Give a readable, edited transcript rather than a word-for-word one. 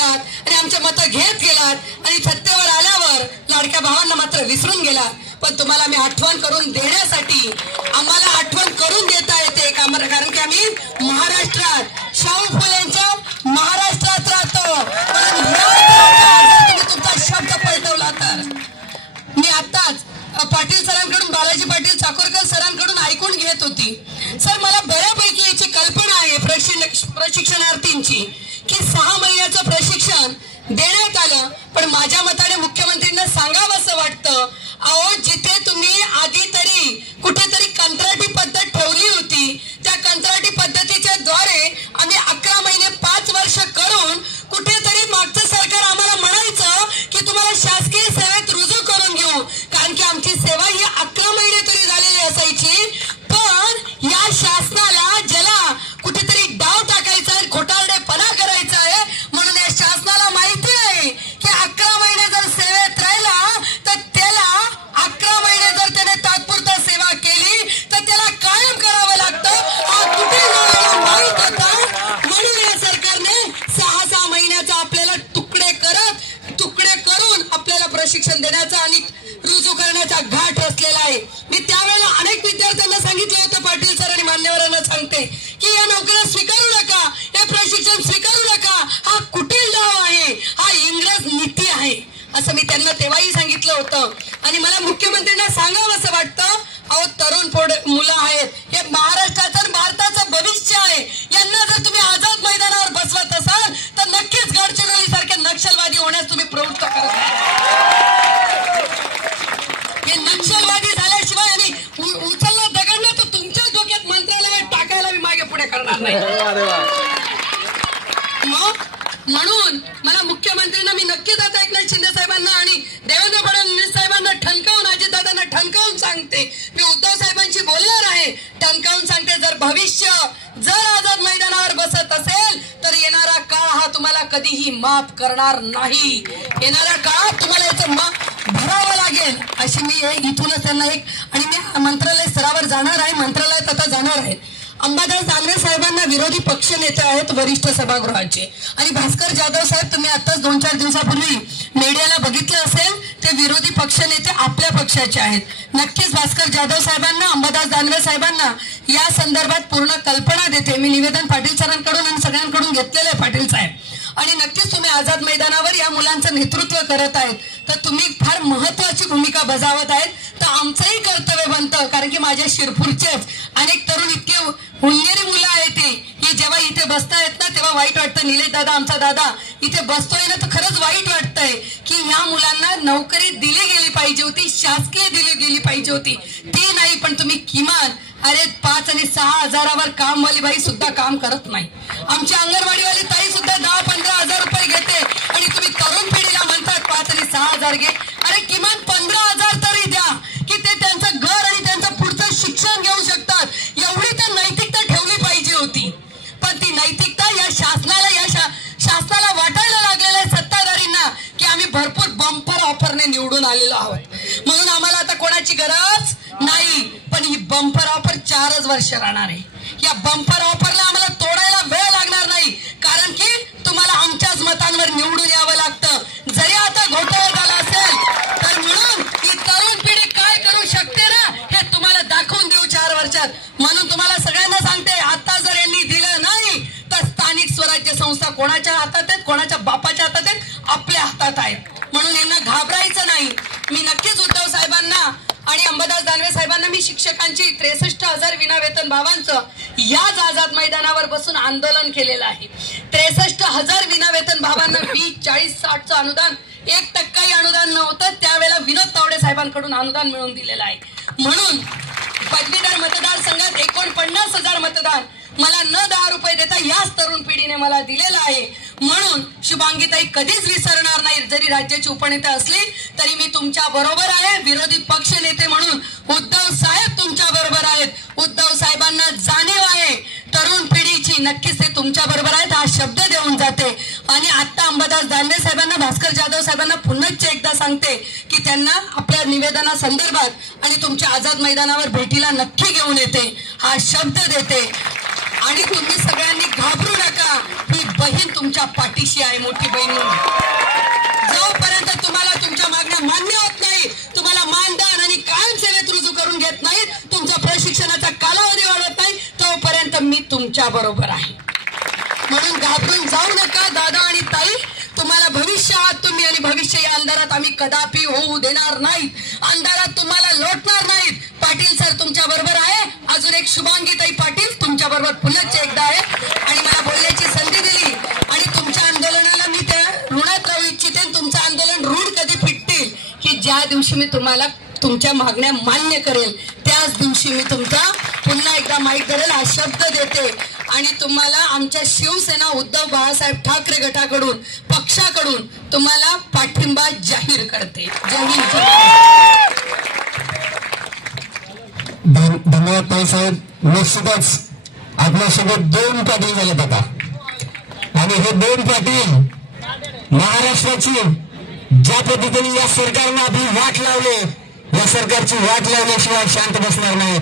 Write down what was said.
आणि आमचे मत घेत गेलात आणि सत्तेवर आल्यावर लाडक्या भावांना मात्र विसरून गेलात. पण तुम्हाला मी आठवण करून देण्यासाठी आम्हाला आठवण करून देता येते कारण की आम्ही महाराष्ट्रात शाहू फुलेंच्या महाराष्ट्रात राहतो. तुम्ही तुमचा शब्द पलटवला तर मी आताच पाटील सरांकडून बालाजी पाटील चाकोरकर सरांकडून ऐकून घेत होती. सर मला बऱ्यापैकी याची कल्पना आहे प्रशिक्षणार्थींची की 6 महिन्याचं प्रशिक्षण देण्यात आलं. पण माझ्या मताने मुख्यमंत्र्यांना सांगावं असं वाटतं, अहो जिथे तुम्ही आधी तरी कुठेतरी कंत्राटी पद्धत ठेवली होती त्या कंत्राटी पद्धतीच्या द्वारे आम्ही 11 महिने 5 वर्ष करून कुठेतरी मागचं सरकार आम्हाला म्हणायचं की तुम्हाला शासकीय सेवेत रुजू करून घेऊ कारण की आमची सेवा ही 11 महिने तरी झालेली असायची. पण या शासनाला ज्याला कुठेतरी डाव टाकायचा आहे खोटारडेपणा करायचा आहे म्हणून या शासनाला माहिती आहे की 11 महिने जर सेवेत राहिला तर त्याला 11 महिने जर त्याने तात्पुरता सेवा केली तर त्याला कायम करावं लागतं. हा कुठे माहित होता म्हणून या सरकारने 6 महिन्याचा आपल्याला तुकडे करून आपल्याला प्रशिक्षण देण्याचा आणि रुजू करण्याचा घाट रचलेला आहे. मी त्यावेळेला अनेक विद्यार्थ्यांना सांगितलं होतं, पाटील सर आणि मान्यवरांना सांगते की या नोकऱ्या स्वीकारू नका, हे प्रशिक्षण स्वीकारू नका, हा कुटील डाव आहे, हा इंग्रज नीती आहे असं मी त्यांना तेव्हाही सांगितलं होतं. आणि मला मुख्यमंत्र्यांना सांगावं असं वाटतं, अहो तरुण मुलं आहेत, हे महाराष्ट्राचं आणि भारताचं भविष्य आहे. यांना जर तुम्ही आझाद मैदानावर बसवत असाल तर नक्कीच गडचिरोली सारखे नक्षलवादी होण्यास तुम्ही प्रवृत्त करत हे नक्षलवादी झाल्याशिवाय आणि उचलला दगडला तर तुमच्याच डोक्यात मंत्रालयात टाकायला मी मागे पुढे करणार नाही. म्हणून मला मुख्यमंत्र्यांना मी नक्कीच आता एकनाथ शिंदे साहेबांना आणि देवेंद्र फडणवीस साहेबांना ठणकावून अजितदादांना ठणकावून सांगते, मी उद्धव साहेबांशी बोलणार आहे, ठणकावून सांगते जर भविष्य जर आझाद मैदानावर बसत असेल तर येणारा काळ हा तुम्हाला कधीही माफ करणार नाही. येणारा काळ तुम्हाला याचं भरावं लागेल अशी मी इथूनच त्यांना आणि मी मंत्रालय स्तरावर जाणार आहे, मंत्रालयात आता जाणार आहे. अंबादास दानवे साहेबांना विरोधी पक्ष नेते आहेत वरिष्ठ सभागृहाचे आणि भास्कर जाधव साहेब तुम्ही आताच 2-4 दिवसापूर्वी मीडियाला बघितलं असेल, ते विरोधी पक्ष नेते आपल्या पक्षाचे आहेत. नक्कीच भास्कर जाधव साहेबांना अंबादास दानवे साहेबांना या संदर्भात पूर्ण कल्पना देते. मी निवेदन पाटील सरांकडून आणि सगळ्यांकडून घेतलेलं आहे पाटील साहेब. आणि नक्कीच तुम्ही आझाद मैदानावर या मुलांचं नेतृत्व करत आहेत तर तुम्ही फार महत्वाची भूमिका बजावत आहेत. तर आमचंही कर्तव्य बनतं कारण की माझ्या शिरपूरचेच अनेक तरुण इतके हुंगेरी मुलं आहेत ते जेव्हा इथे बसतायत ना तेव्हा वाईट वाटतं. निलेश दादा आमचा दादा इथे बसतोय ना तर खरंच वाईट वाटतंय की ह्या मुलांना नोकरी दिली गेली पाहिजे होती, शासकीय दिली गेली पाहिजे होती, ती नाही. पण तुम्ही किमान 5 आणि 6 हजारावर कामवाली बाई सुद्धा काम करत नाही. आमची अंगणवाडीवाली ताई सुद्धा 10-15 हजार रुपये घेते आणि तुम्ही तरुण पिढीला म्हणतात 5 आणि 6 हजार घे. अरे किमान 15 हजार तरी द्या की ते त्यांचं घर आणि त्यांचं पुढचं शिक्षण घेऊ शकतात. एवढी तर नैतिकता ठेवली पाहिजे होती. पण ती नैतिकता या शासनाला वाटायला लागलेल्या सत्ताधारींना की आम्ही भरपूर बंपर ऑफरने निवडून आलेलो आहोत म्हणून आम्हाला आता कोणाची गरज नाही. पण ही बंपर ऑफर 4च वर्ष राहणार आहे. या बंपर ऑफरला आम्हाला तोडायला वेळ लागणार नाही कारण की तुम्हाला आमच्याच मतांवर निवडून यावं लागतं. जरी आता घोटाळा झाला असेल तर म्हणून ही तरुण पिढी काय करू शकते ना हे तुम्हाला दाखवून देऊ 4 वर्षात. म्हणून तुम्हाला सगळ्यांना सांगते, आता जर यांनी दिलं नाही तर स्थानिक स्वराज्य संस्था कोणाच्या हातात आहेत, कोणाच्या बापाच्या हातात आहेत, आपल्या हातात आहेत. म्हणून यांना घाबरायचं नाही. मी नक्कीच उद्धव साहेबांना आणि अंबादास दानवे साहेबांना मी शिक्षकांची 63,000 विनावेतन भावांचं याच आझाद मैदानावर बसून आंदोलन केलेलं आहे. 63,000 विनावेतन भावांना 20, 40, 60चं अनुदान 1% अनुदान नव्हतं त्यावेळेला विनोद तावडे साहेबांकडून अनुदान मिळवून दिलेलं आहे. म्हणून पदवीधर मतदारसंघात 49,000 मतदान मला न 10 रुपये देता याच तरुण पिढीने मला दिलेलं आहे. म्हणून शुभांगीताई कधीच विसरणार नाही. जरी राज्याची उपनेते असली तरी मी तुमच्या बरोबर आहे. विरोधी पक्ष नेते म्हणून उद्धव साहेब तुमच्या बरोबर आहेत. उद्धव साहेबांना जाणीव आहे तरुण पिढीची, नक्कीच ते तुमच्या बरोबर आहेत हा शब्द देऊन जाते. आणि आता अंबादास दानवे साहेबांना भास्कर जाधव साहेबांना पुन्हा एकदा सांगते की त्यांना आपल्या निवेदना संदर्भात आणि तुमच्या आझाद मैदानावर भेटीला नक्की घेऊन येते हा शब्द देते. आणि तुम्ही सगळ्यांनी घाबरू नका, ही बहीण तुमच्या पाठीशी आहे, मोठी बहीण म्हणून. जोपर्यंत तुम्हाला तुमच्या मागण्या मान्य होत नाही, तुम्हाला मानधन आणि कायम सेवेत रुजू करून घेत नाहीत, तुमचा प्रशिक्षणाचा कालावधी वाढवत नाही, तोपर्यंत मी तुमच्या बरोबर आहे. म्हणून घाबरून जाऊ नका दादा आणि ताई. तुम्हाला भविष्य आहात तुम्ही, आणि भविष्य या अंधारात आम्ही कदापि होऊ देणार नाहीत. अंधारात तुम्हाला लोटणार नाहीत. पाटील सर तुमच्या बरोबर आहे. अजून एक शुभांगीताई पाटील तुमच्या बरोबर पुनश्च एकदा आहे, आणि मला बोलण्याची संधी दिली. आणि तुमच्या आंदोलनाला मी त्या ऋणात राहू इच्छिते. तुमचं आंदोलन ऋण कधी फिटतील, की ज्या दिवशी मी तुम्हाला तुमच्या मागण्या मान्य करेल, त्याच दिवशी मी तुमचा पुन्हा एकदा माईक धरेल हा शब्द देते. आणि तुम्हाला आमच्या शिवसेना उद्धव बाळासाहेब ठाकरे गटाकडून, पक्षाकडून तुम्हाला पाठिंबा जाहीर करते. जय हिंद. धन्यवाद ताईसाहेब. निश्चितच आपल्यासोबत 2 पाटील झालेत आता, आणि हे 2 पाटील महाराष्ट्राची ज्या पद्धतीने या सरकारनं आपली वाट लावली, या सरकारची वाट लावल्याशिवाय शांत बसणार नाहीत.